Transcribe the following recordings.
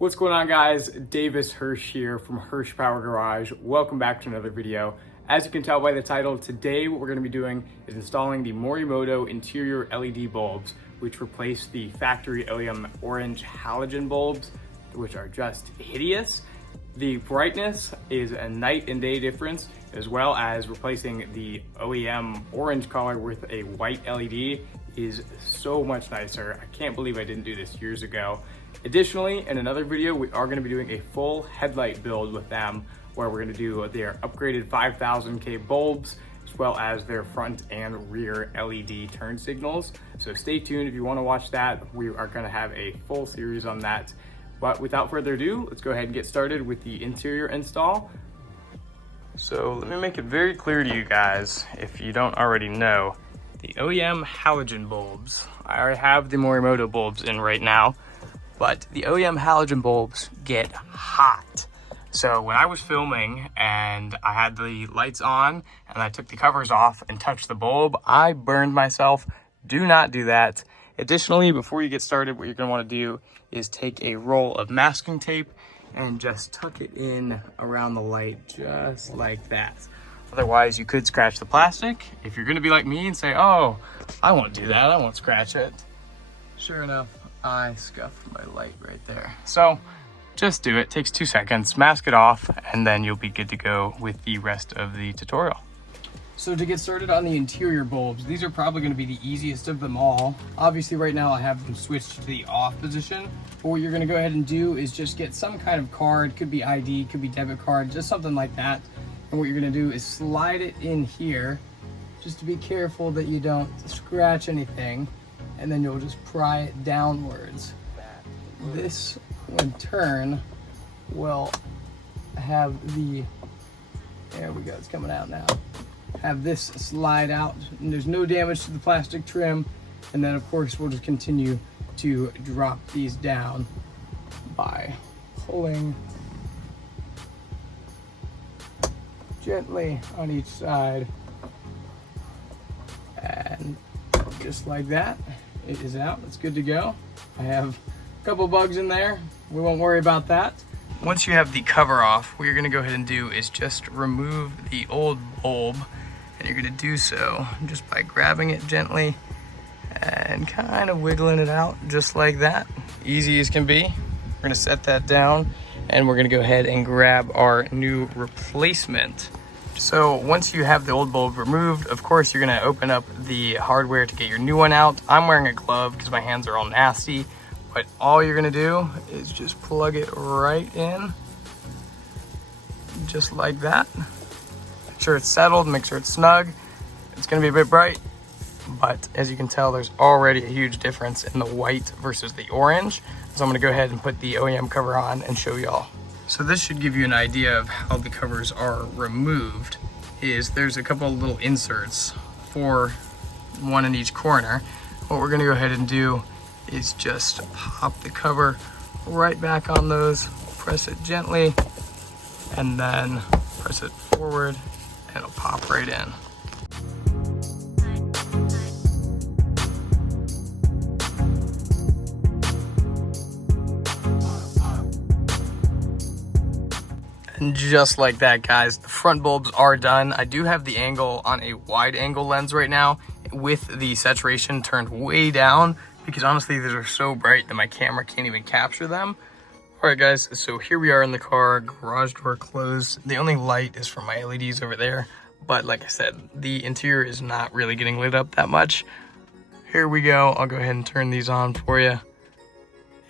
What's going on, guys? Davis Hirsch here from Hirsch Power Garage. Welcome back to another video. As you can tell by the title, today what we're going to be doing is installing the Morimoto interior LED bulbs, which replace the factory OEM orange halogen bulbs, which are just hideous. The brightness is a night and day difference, as well as replacing the OEM orange color with a white LED is so much nicer. I can't believe I didn't do this years ago. Additionally, in another video, we are going to be doing a full headlight build with them, where we're going to do their upgraded 5000K bulbs, as well as their front and rear LED turn signals. So stay tuned if you want to watch that. We are going to have a full series on that. But without further ado, let's go ahead and get started with the interior install. So let me make it very clear to you guys, if you don't already know, the OEM halogen bulbs, I already have the Morimoto bulbs in right now, but the OEM halogen bulbs get hot. So when I was filming and I had the lights on and I took the covers off and touched the bulb, I burned myself. Do not do that. Additionally, before you get started, what you're going to want to do is take a roll of masking tape and just tuck it in around the light, just like that. Otherwise, you could scratch the plastic. If you're going to be like me and say, oh, I won't do that, I won't scratch it. Sure enough, I scuffed my light right there. So just do it. Takes 2 seconds, mask it off, and then you'll be good to go with the rest of the tutorial. So to get started on the interior bulbs, these are probably going to be the easiest of them all. Obviously right now I have them switched to the off position. But what you're going to go ahead and do is just get some kind of card, could be ID, could be debit card, just something like that. And what you're going to do is slide it in here, just to be careful that you don't scratch anything. And then you'll just pry it downwards. This, when turn, will have the, there we go, it's coming out now. Have this slide out, and there's no damage to the plastic trim. And then of course we'll just continue to drop these down by pulling gently on each side, and just like that, it is out. It's good to go. I have a couple bugs in there. We won't worry about that. Once you have the cover off, what you're going to go ahead and do is just remove the old bulb, and you're going to do so just by grabbing it gently and kind of wiggling it out just like that. Easy as can be. We're going to set that down, and we're going to go ahead and grab our new replacement. So once you have the old bulb removed, of course you're going to open up the hardware to get your new one out. I'm wearing a glove because my hands are all nasty, but all you're going to do is just plug it right in, just like that. Make sure it's settled, make sure it's snug. It's going to be a bit bright, but as you can tell, there's already a huge difference in the white versus the orange. So I'm going to go ahead and put the OEM cover on and show y'all. So this should give you an idea of how the covers are removed. There's a couple of little inserts, one in each corner. What we're going to go ahead and do is just pop the cover right back on those, press it gently, and then press it forward, and it'll pop right in. And just like that, guys, the front bulbs are done. I do have the angle on a wide angle lens right now with the saturation turned way down, because honestly, these are so bright that my camera can't even capture them. All right, guys, so here we are in the car, garage door closed. The only light is from my LEDs over there. But like I said, the interior is not really getting lit up that much. Here we go. I'll go ahead and turn these on for you.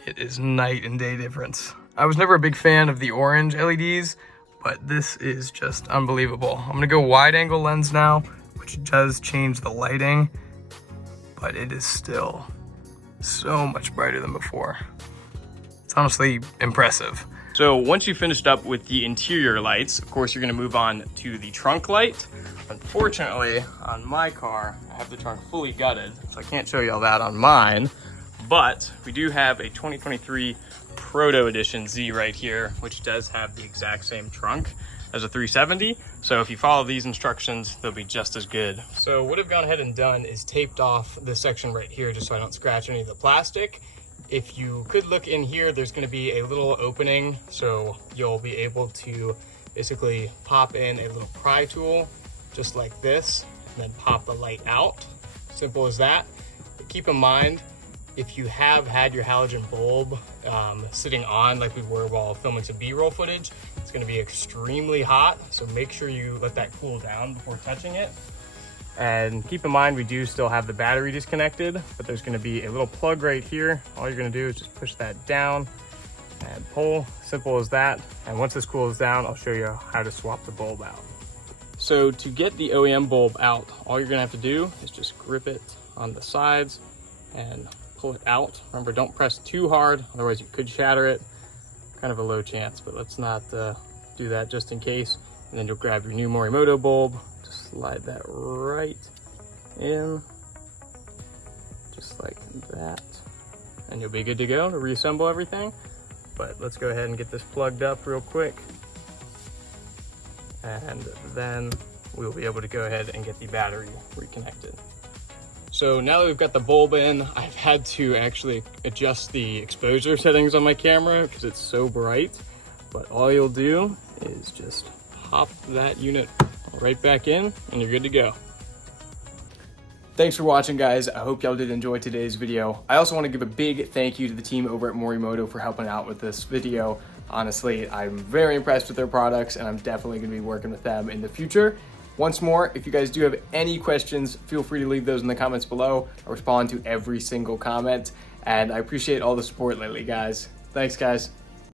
It is night and day difference. I was never a big fan of the orange LEDs, but this is just unbelievable. I'm gonna go wide angle lens now, which does change the lighting, but it is still so much brighter than before. It's honestly impressive. So once you finished up with the interior lights, of course, you're gonna move on to the trunk light. Unfortunately, on my car, I have the trunk fully gutted, so I can't show you all that on mine, but we do have a 2023 Proto Edition Z right here, which does have the exact same trunk as a 370. So if you follow these instructions, they'll be just as good. So what I've gone ahead and done is taped off this section right here just so I don't scratch any of the plastic. if you could look in here, there's going to be a little opening, so you'll be able to basically pop in a little pry tool just like this, and then pop the light out. Simple as that. But keep in mind, if you have had your halogen bulb sitting on like we were while filming some B-roll footage, it's going to be extremely hot, so make sure you let that cool down before touching it. And keep in mind, we do still have the battery disconnected, but there's going to be a little plug right here. All you're going to do is just push that down and pull. Simple as that. And once this cools down, I'll show you how to swap the bulb out. So to get the OEM bulb out, all you're going to have to do is just grip it on the sides and pull it out. Remember, don't press too hard, otherwise you could shatter it. Kind of a low chance, but let's not do that just in case. And then you'll grab your new Morimoto bulb, just slide that right in, just like that. And you'll be good to go to reassemble everything. But let's go ahead and get this plugged up real quick. And then we'll be able to go ahead and get the battery reconnected. So now that we've got the bulb in, I've had to actually adjust the exposure settings on my camera because it's so bright. But all you'll do is just pop that unit right back in and you're good to go. Thanks for watching, guys. I hope y'all did enjoy today's video. I also want to give a big thank you to the team over at Morimoto for helping out with this video. Honestly, I'm very impressed with their products and I'm definitely going to be working with them in the future. Once more, if you guys do have any questions, feel free to leave those in the comments below. I respond to every single comment and I appreciate all the support lately, guys. Thanks, guys.